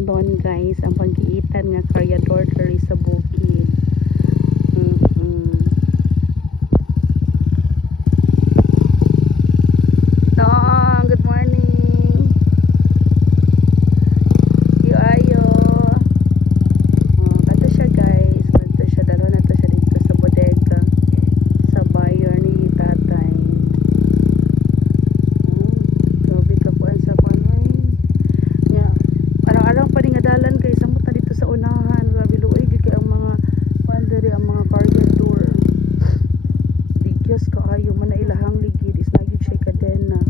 Lindon guys, ang pagkiitan nga karyador diri sa bukid. Good morning. Ayo. Kato siya guys, kato siya, dalo na to siya dito sa bodega sa bayo ni tatay. Grabe ka po sa panoy. Nya, arang-arang pa rin nga dalan guys, samot na dito sa unahan. Grabe luoy kay ang mga pandiri, ang mga karyador. Bigyas kaayo man na ilahang ligid is na gyud siya kadena.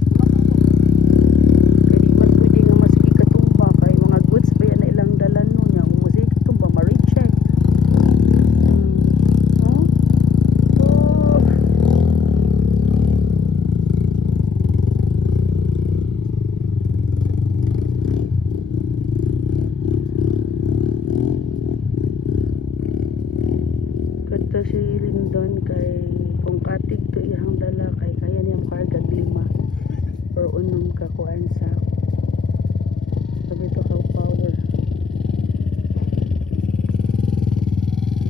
Kadto si Lindon kay kung katig to ihang dala kay kaya niyang kargag 5 or unom ka kuan sa sabi to ka power.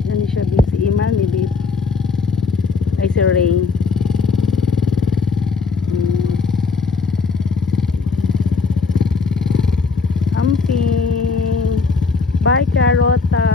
Ano siya si Iman ni babe ay si Ray. Amping bye Carota.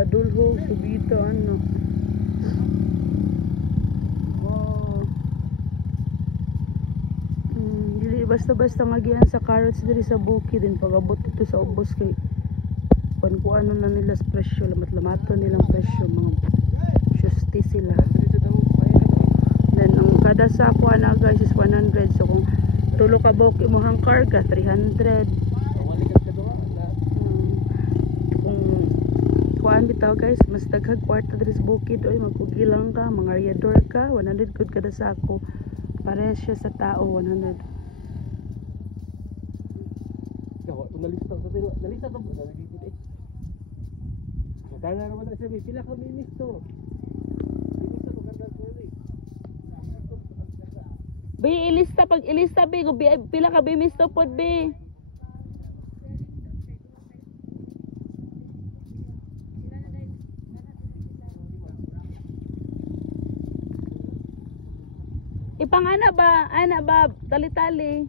Padulho subita ano. Dili basta-basta magian sa carrots diri sa bukid din pagabot dito sa ubos kay kuan-kuano na nila sa presyo, lamat-lamato nilang presyo, mga susti sila. Then ang kada sako ana guys is 100, so kung tulo ka buok imong karga 300. Kuan bitaw guys, mas daghag kwarta diri sa bukid oy, magkugilang ka, mga aryador ka, 100 gud kada sako. Pareha siya sa tao 100. Gawa to nalista sa tilo, nalista to po dali dito eh. Magkano naman na sabi pila ka ministro. Ministro to kada ko ni. Be ilista pag ilista be, pila ka be misto pod be. Ipang ana ba? Ana ba? Tali-tali.